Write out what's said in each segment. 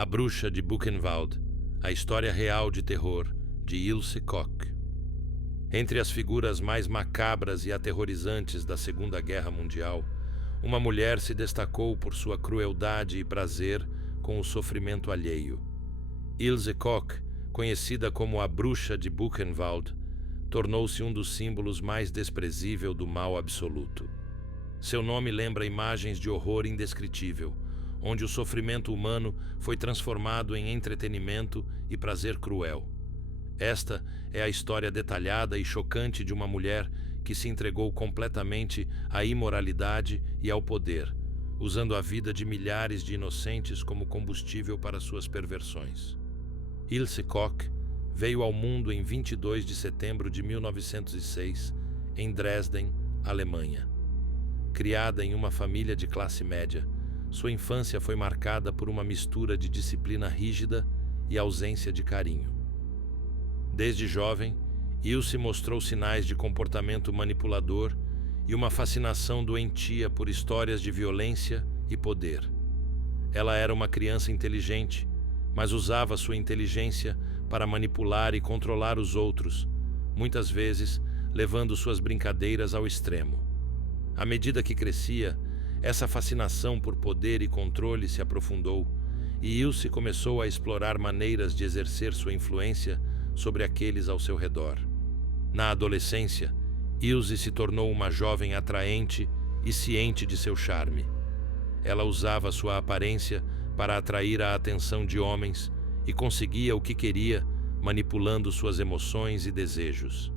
A Bruxa de Buchenwald, a história real de terror de Ilse Koch. Entre as figuras mais macabras e aterrorizantes da Segunda Guerra Mundial, uma mulher se destacou por sua crueldade e prazer com o sofrimento alheio. Ilse Koch, conhecida como a Bruxa de Buchenwald, tornou-se um dos símbolos mais desprezíveis do mal absoluto. Seu nome lembra imagens de horror indescritível, onde o sofrimento humano foi transformado em entretenimento e prazer cruel. Esta é a história detalhada e chocante de uma mulher que se entregou completamente à imoralidade e ao poder, usando a vida de milhares de inocentes como combustível para suas perversões. Ilse Koch veio ao mundo em 22 de setembro de 1906, em Dresden, Alemanha. Criada em uma família de classe média, sua infância foi marcada por uma mistura de disciplina rígida e ausência de carinho. Desde jovem, Ilse mostrou sinais de comportamento manipulador e uma fascinação doentia por histórias de violência e poder. Ela era uma criança inteligente, mas usava sua inteligência para manipular e controlar os outros, muitas vezes levando suas brincadeiras ao extremo. À medida que crescia, essa fascinação por poder e controle se aprofundou, e Ilse começou a explorar maneiras de exercer sua influência sobre aqueles ao seu redor. Na adolescência, Ilse se tornou uma jovem atraente e ciente de seu charme. Ela usava sua aparência para atrair a atenção de homens e conseguia o que queria, manipulando suas emoções e desejos.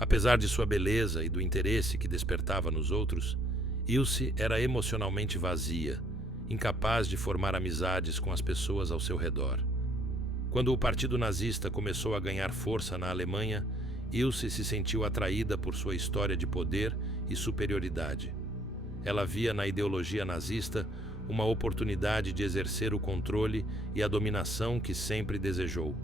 Apesar de sua beleza e do interesse que despertava nos outros, Ilse era emocionalmente vazia, incapaz de formar amizades com as pessoas ao seu redor. Quando o Partido Nazista começou a ganhar força na Alemanha, Ilse se sentiu atraída por sua história de poder e superioridade. Ela via na ideologia nazista uma oportunidade de exercer o controle e a dominação que sempre desejou.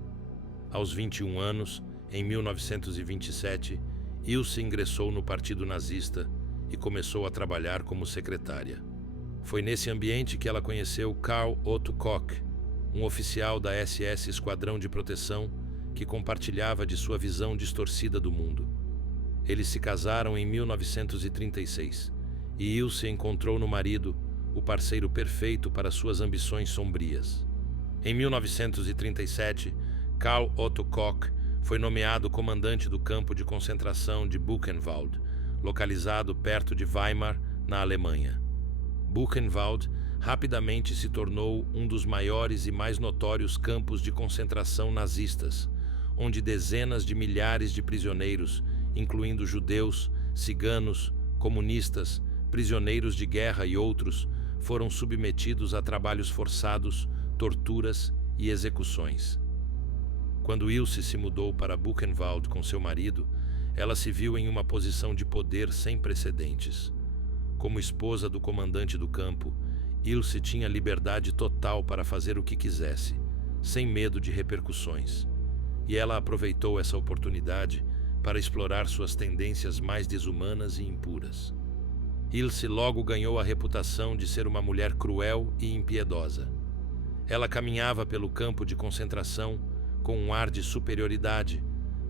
Aos 21 anos, em 1927, Ilse ingressou no Partido Nazista e começou a trabalhar como secretária. Foi nesse ambiente que ela conheceu Karl Otto Koch, um oficial da SS Esquadrão de Proteção que compartilhava de sua visão distorcida do mundo. Eles se casaram em 1936 e Ilse encontrou no marido o parceiro perfeito para suas ambições sombrias. Em 1937, Karl Otto Koch foi nomeado comandante do campo de concentração de Buchenwald, localizado perto de Weimar, na Alemanha. Buchenwald rapidamente se tornou um dos maiores e mais notórios campos de concentração nazistas, onde dezenas de milhares de prisioneiros, incluindo judeus, ciganos, comunistas, prisioneiros de guerra e outros, foram submetidos a trabalhos forçados, torturas e execuções. Quando Ilse se mudou para Buchenwald com seu marido, ela se viu em uma posição de poder sem precedentes. Como esposa do comandante do campo, Ilse tinha liberdade total para fazer o que quisesse, sem medo de repercussões. E ela aproveitou essa oportunidade para explorar suas tendências mais desumanas e impuras. Ilse logo ganhou a reputação de ser uma mulher cruel e impiedosa. Ela caminhava pelo campo de concentração com um ar de superioridade,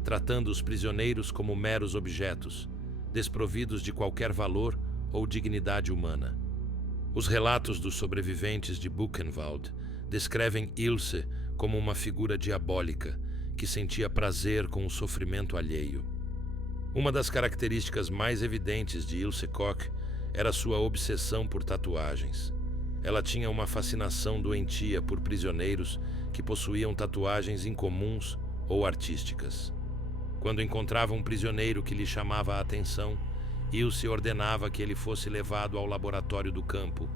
tratando os prisioneiros como meros objetos, desprovidos de qualquer valor ou dignidade humana. Os relatos dos sobreviventes de Buchenwald descrevem Ilse como uma figura diabólica que sentia prazer com o sofrimento alheio. Uma das características mais evidentes de Ilse Koch era sua obsessão por tatuagens. Ela tinha uma fascinação doentia por prisioneiros que possuíam tatuagens incomuns ou artísticas. Quando encontrava um prisioneiro que lhe chamava a atenção, Ilse ordenava que ele fosse levado ao laboratório do campo,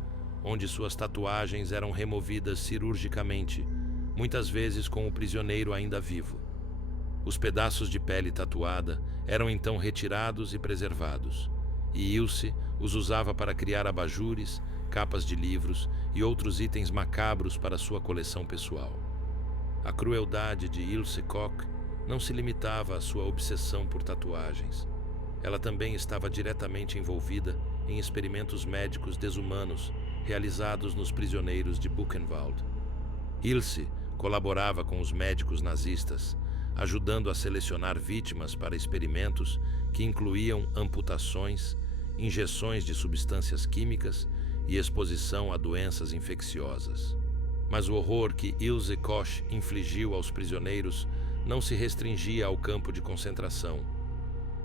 onde suas tatuagens eram removidas cirurgicamente, muitas vezes com o prisioneiro ainda vivo. Os pedaços de pele tatuada eram então retirados e preservados, e Ilse os usava para criar abajures, capas de livros e outros itens macabros para sua coleção pessoal. A crueldade de Ilse Koch não se limitava à sua obsessão por tatuagens. Ela também estava diretamente envolvida em experimentos médicos desumanos realizados nos prisioneiros de Buchenwald. Ilse colaborava com os médicos nazistas, ajudando a selecionar vítimas para experimentos que incluíam amputações, injeções de substâncias químicas e exposição a doenças infecciosas. Mas o horror que Ilse Koch infligiu aos prisioneiros não se restringia ao campo de concentração.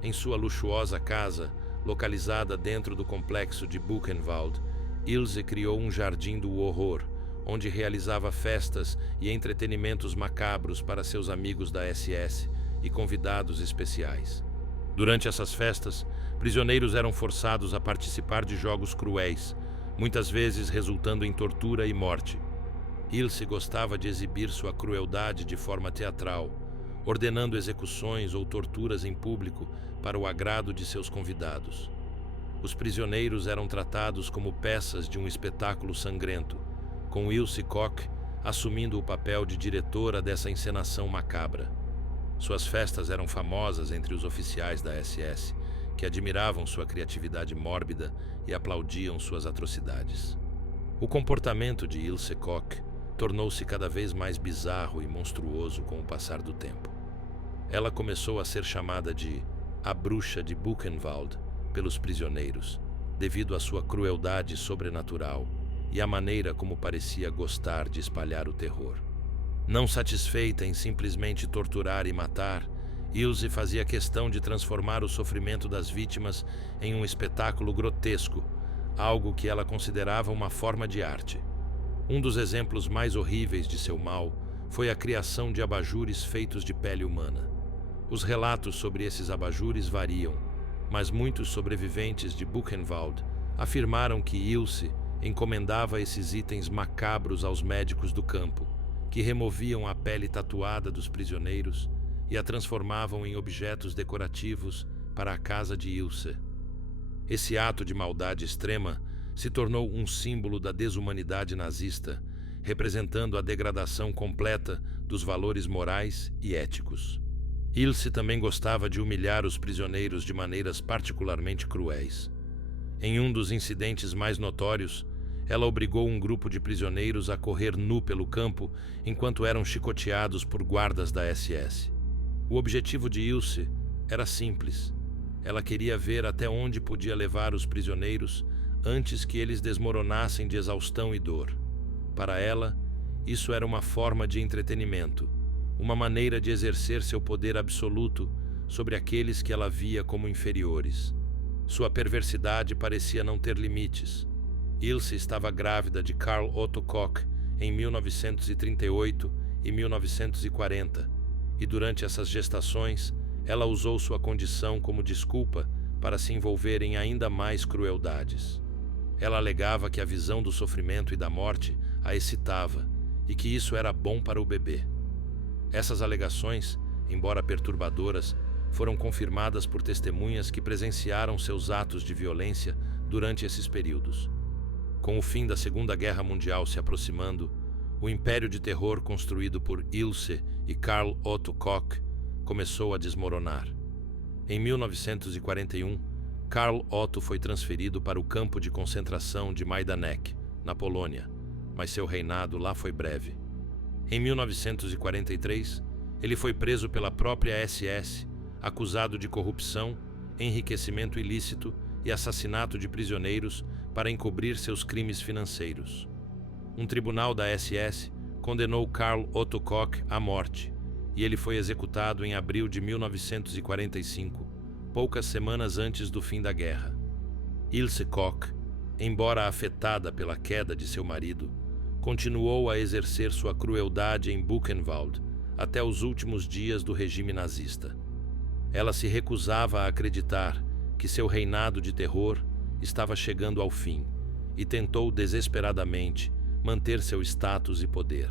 Em sua luxuosa casa, localizada dentro do complexo de Buchenwald, Ilse criou um jardim do horror, onde realizava festas e entretenimentos macabros para seus amigos da SS e convidados especiais. Durante essas festas, prisioneiros eram forçados a participar de jogos cruéis, muitas vezes resultando em tortura e morte. Ilse gostava de exibir sua crueldade de forma teatral, ordenando execuções ou torturas em público para o agrado de seus convidados. Os prisioneiros eram tratados como peças de um espetáculo sangrento, com Ilse Koch assumindo o papel de diretora dessa encenação macabra. Suas festas eram famosas entre os oficiais da SS, que admiravam sua criatividade mórbida e aplaudiam suas atrocidades. O comportamento de Ilse Koch tornou-se cada vez mais bizarro e monstruoso com o passar do tempo. Ela começou a ser chamada de a Bruxa de Buchenwald pelos prisioneiros, devido à sua crueldade sobrenatural e à maneira como parecia gostar de espalhar o terror. Não satisfeita em simplesmente torturar e matar, Ilse fazia questão de transformar o sofrimento das vítimas em um espetáculo grotesco, algo que ela considerava uma forma de arte. Um dos exemplos mais horríveis de seu mal foi a criação de abajures feitos de pele humana. Os relatos sobre esses abajures variam, mas muitos sobreviventes de Buchenwald afirmaram que Ilse encomendava esses itens macabros aos médicos do campo, que removiam a pele tatuada dos prisioneiros e a transformavam em objetos decorativos para a casa de Ilse. Esse ato de maldade extrema se tornou um símbolo da desumanidade nazista, representando a degradação completa dos valores morais e éticos. Ilse também gostava de humilhar os prisioneiros de maneiras particularmente cruéis. Em um dos incidentes mais notórios, ela obrigou um grupo de prisioneiros a correr nu pelo campo enquanto eram chicoteados por guardas da SS. O objetivo de Ilse era simples. Ela queria ver até onde podia levar os prisioneiros antes que eles desmoronassem de exaustão e dor. Para ela, isso era uma forma de entretenimento, uma maneira de exercer seu poder absoluto sobre aqueles que ela via como inferiores. Sua perversidade parecia não ter limites. Ilse estava grávida de Karl Otto Koch em 1938 e 1940, e durante essas gestações, ela usou sua condição como desculpa para se envolver em ainda mais crueldades. Ela alegava que a visão do sofrimento e da morte a excitava e que isso era bom para o bebê. Essas alegações, embora perturbadoras, foram confirmadas por testemunhas que presenciaram seus atos de violência durante esses períodos. Com o fim da Segunda Guerra Mundial se aproximando, o império de terror construído por Ilse e Karl Otto Koch começou a desmoronar. Em 1941, Karl Otto foi transferido para o campo de concentração de Majdanek, na Polônia, mas seu reinado lá foi breve. Em 1943, ele foi preso pela própria SS, acusado de corrupção, enriquecimento ilícito e assassinato de prisioneiros para encobrir seus crimes financeiros. Um tribunal da SS condenou Karl Otto Koch à morte, e ele foi executado em abril de 1945, poucas semanas antes do fim da guerra. Ilse Koch, embora afetada pela queda de seu marido, continuou a exercer sua crueldade em Buchenwald até os últimos dias do regime nazista. Ela se recusava a acreditar que seu reinado de terror estava chegando ao fim e tentou desesperadamente manter seu status e poder.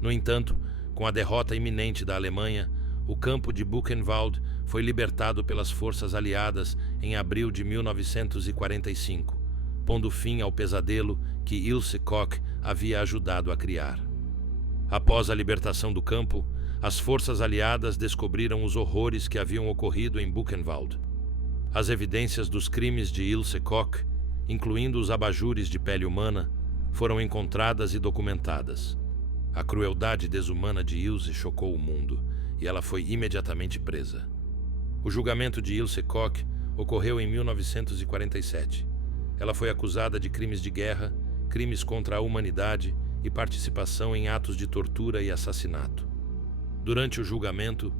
No entanto, com a derrota iminente da Alemanha, o campo de Buchenwald foi libertado pelas forças aliadas em abril de 1945, pondo fim ao pesadelo que Ilse Koch havia ajudado a criar. Após a libertação do campo, as forças aliadas descobriram os horrores que haviam ocorrido em Buchenwald. As evidências dos crimes de Ilse Koch, incluindo os abajures de pele humana, foram encontradas e documentadas. A crueldade desumana de Ilse chocou o mundo e ela foi imediatamente presa. O julgamento de Ilse Koch ocorreu em 1947. Ela foi acusada de crimes de guerra, crimes contra a humanidade e participação em atos de tortura e assassinato. Durante o julgamento,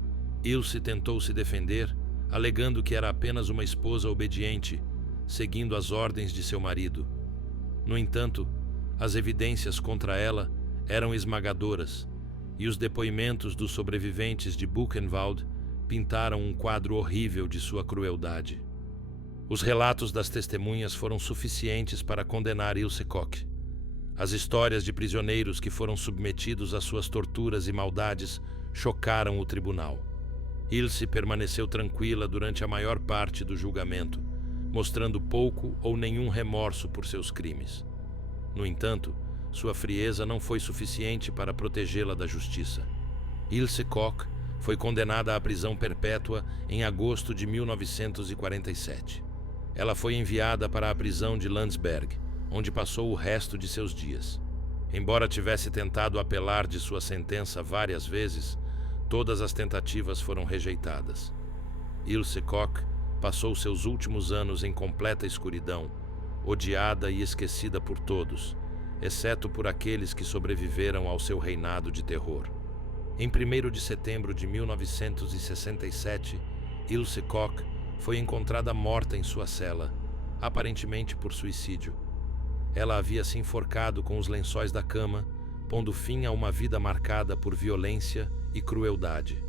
Ilse tentou se defender, alegando que era apenas uma esposa obediente, seguindo as ordens de seu marido. No entanto, as evidências contra ela eram esmagadoras, e os depoimentos dos sobreviventes de Buchenwald pintaram um quadro horrível de sua crueldade. Os relatos das testemunhas foram suficientes para condenar Ilse Koch. As histórias de prisioneiros que foram submetidos às suas torturas e maldades chocaram o tribunal. Ilse permaneceu tranquila durante a maior parte do julgamento, mostrando pouco ou nenhum remorso por seus crimes. No entanto, sua frieza não foi suficiente para protegê-la da justiça. Ilse Koch foi condenada à prisão perpétua em agosto de 1947. Ela foi enviada para a prisão de Landsberg, onde passou o resto de seus dias. Embora tivesse tentado apelar de sua sentença várias vezes, todas as tentativas foram rejeitadas. Ilse Koch passou seus últimos anos em completa escuridão, odiada e esquecida por todos, exceto por aqueles que sobreviveram ao seu reinado de terror. Em 1º de setembro de 1967, Ilse Koch foi encontrada morta em sua cela, aparentemente por suicídio. Ela havia se enforcado com os lençóis da cama, pondo fim a uma vida marcada por violência e crueldade.